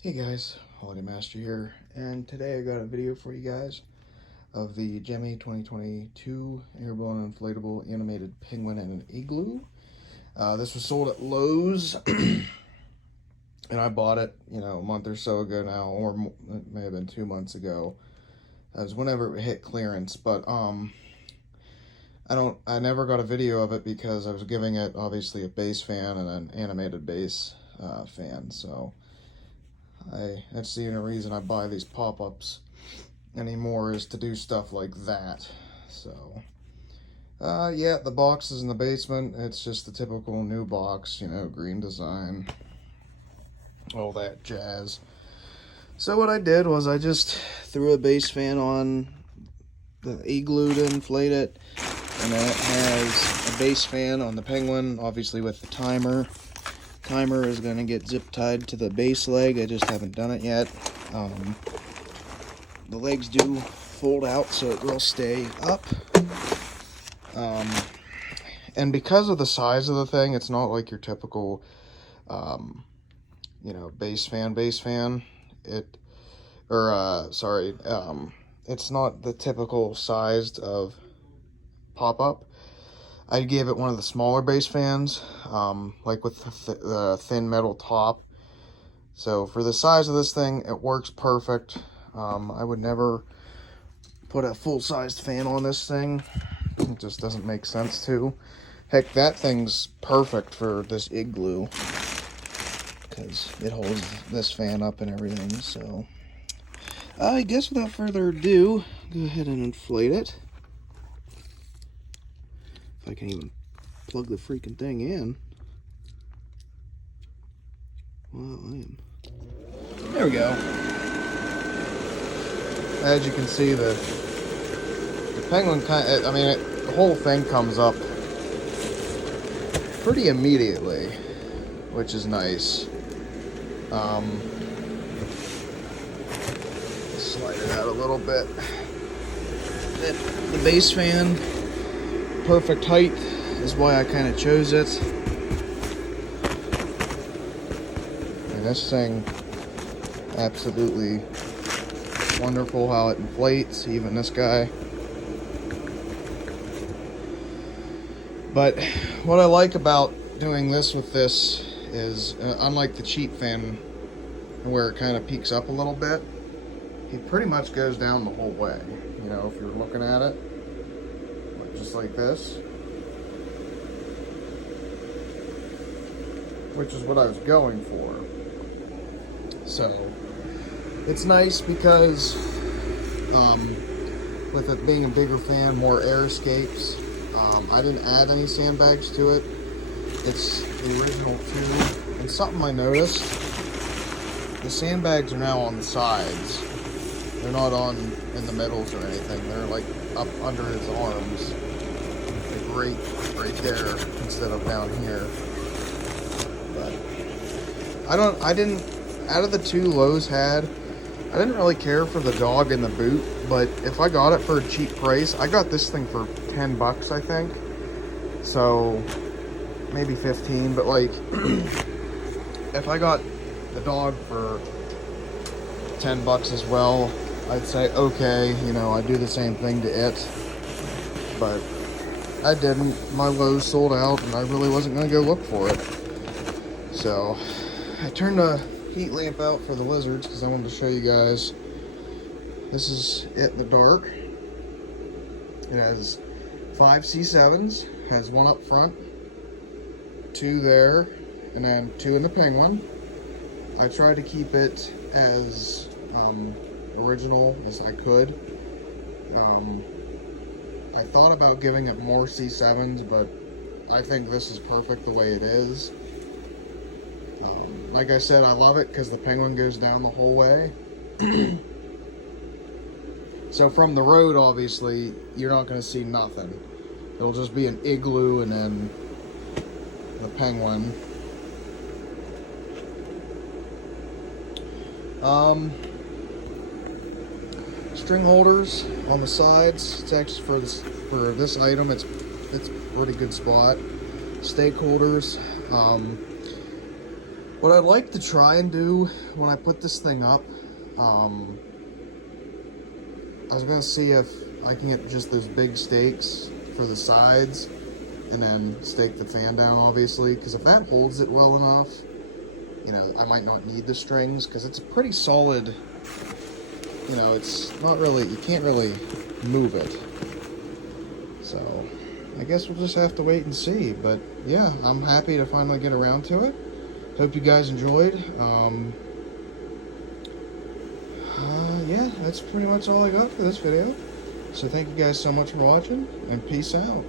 Hey guys, Holiday Master here, and today I got a video for you guys of the Gemmy 2022 airborne inflatable animated penguin and an igloo. This was sold at Lowe's, and I bought it, a month or so ago now, or it may have been 2 months ago. It was whenever it hit clearance, but I never got a video of it because I was giving it obviously a base fan and an animated base fan, so. That's the only reason I buy these pop-ups anymore, is to do stuff like that. So, yeah, the box is in the basement. It's just the typical new box, green design, all that jazz. So what I did was I just threw a base fan on the igloo to inflate it, and then it has a base fan on the penguin, obviously with the timer. Timer is going to get zip tied to the base leg. I just haven't done it yet. The legs do fold out so it will stay up. And because of the size of the thing, it's not like your typical base fan. It's not the typical sized of pop-up. I gave it one of the smaller base fans, like with the thin metal top. So for the size of this thing, it works perfect. I would never put a full-sized fan on this thing. It just doesn't make sense to. Heck, that thing's perfect for this igloo, because it holds this fan up and everything. So I guess without further ado, go ahead and inflate it. I can even plug the freaking thing in. Wow, there we go. As you can see, the penguin the whole thing comes up pretty immediately, which is nice. Slide it out a little bit. The base fan, perfect height, is why I kind of chose it. And this thing, absolutely wonderful how it inflates, even this guy. But what I like about doing this with this is, unlike the cheap fan where it kind of peaks up a little bit, it pretty much goes down the whole way. If you're looking at it, just like this, which is what I was going for. So it's nice because with it being a bigger fan, more air escapes. I didn't add any sandbags to it. It's the original tube. And something I noticed, the sandbags are now on the sides. They're not on in the middles or anything. They're like up under his arms. Right there instead of down here. But out of the two Lowe's had, I didn't really care for the dog in the boot, but if I got it for a cheap price, I got this thing for 10 bucks, I think. So maybe 15, but like if I got the dog for 10 bucks as well, I'd say okay, I do the same thing to it. But I didn't. My Lowe's sold out, and I really wasn't going to go look for it. So I turned the heat lamp out for the lizards because I wanted to show you guys. This is it in the dark. It has 5 C7s. Has one up front, 2 there, and then 2 in the penguin. I tried to keep it as original as I could. I thought about giving it more C7s, but I think this is perfect the way it is. Like I said, I love it because the penguin goes down the whole way. So from the road, obviously, you're not going to see nothing. It'll just be an igloo and then the penguin. String holders on the sides. It's actually for this item. It's a pretty good spot. Stake holders. What I'd like to try and do when I put this thing up, I was gonna see if I can get just those big stakes for the sides and then stake the fan down, obviously, because if that holds it well enough, you know, I might not need the strings, because it's a pretty solid, you know, it's not really, you can't really move it. So, I guess we'll just have to wait and see, but yeah, I'm happy to finally get around to it. Hope you guys enjoyed. Yeah, that's pretty much all I got for this video. So thank you guys so much for watching, and peace out.